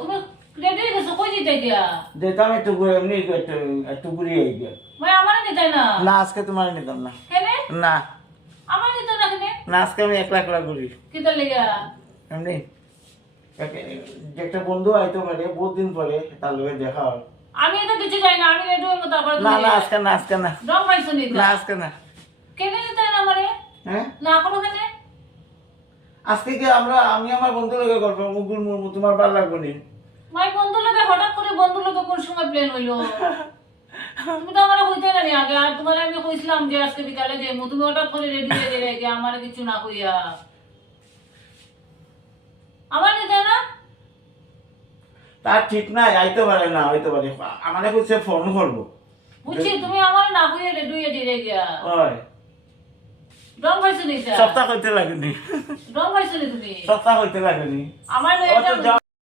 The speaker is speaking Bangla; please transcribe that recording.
তুমি রেডি হয়ে গেছো কই যেতে গিয়া যেতাম একটু ঘুরে এমনি একটু ঘুরিয়ে গিয়ে ভাই আমারে নিতে না না আজকে তোমার নিতাম না কেন না আমার নিতে না কেন না আজকে আমি একলা একলা ঘুরি কিতা লেগা এমনি যে একটা বন্ধু আইতে পারে বহুত দিন পরে তার লগে দেখা হয় আমি তো কিছু যাই না আমি রেডি হয়ে তারপর না না আজকে না আজকে না ডং পাইছো নি না আজকে না কেন নিতে না আমারে হ্যাঁ না কোনো কেন আজকে কি আমি আমার বন্ধু লগে গল্প মুগুর মুরমু তোমার ভালো লাগবে নি ভাই বন্ধু লোকে হঠাৎ করে বন্ধু লোকে কোন সময় প্লেন হইলো তুমি তো আমার কইতে না আগে আর তোমার আমি কইছিলাম যে আজকে বিকালে যে তুমি হঠাৎ করে রেডি হয়ে গেলে যে আমার কিছু না কইয়া আমার নিতে না তার ঠিক নাই আইতে পারে না হইতে পারে আমারে কইছে ফোন করবো বুঝছি তুমি আমার না কইয়া রেডি হয়ে দিয়ে গিয়া ওই রং পাইছো নি সপ্তাহ হইতে লাগেনি রং পাইছো নি তুমি সপ্তাহ হইতে লাগেনি আমার অত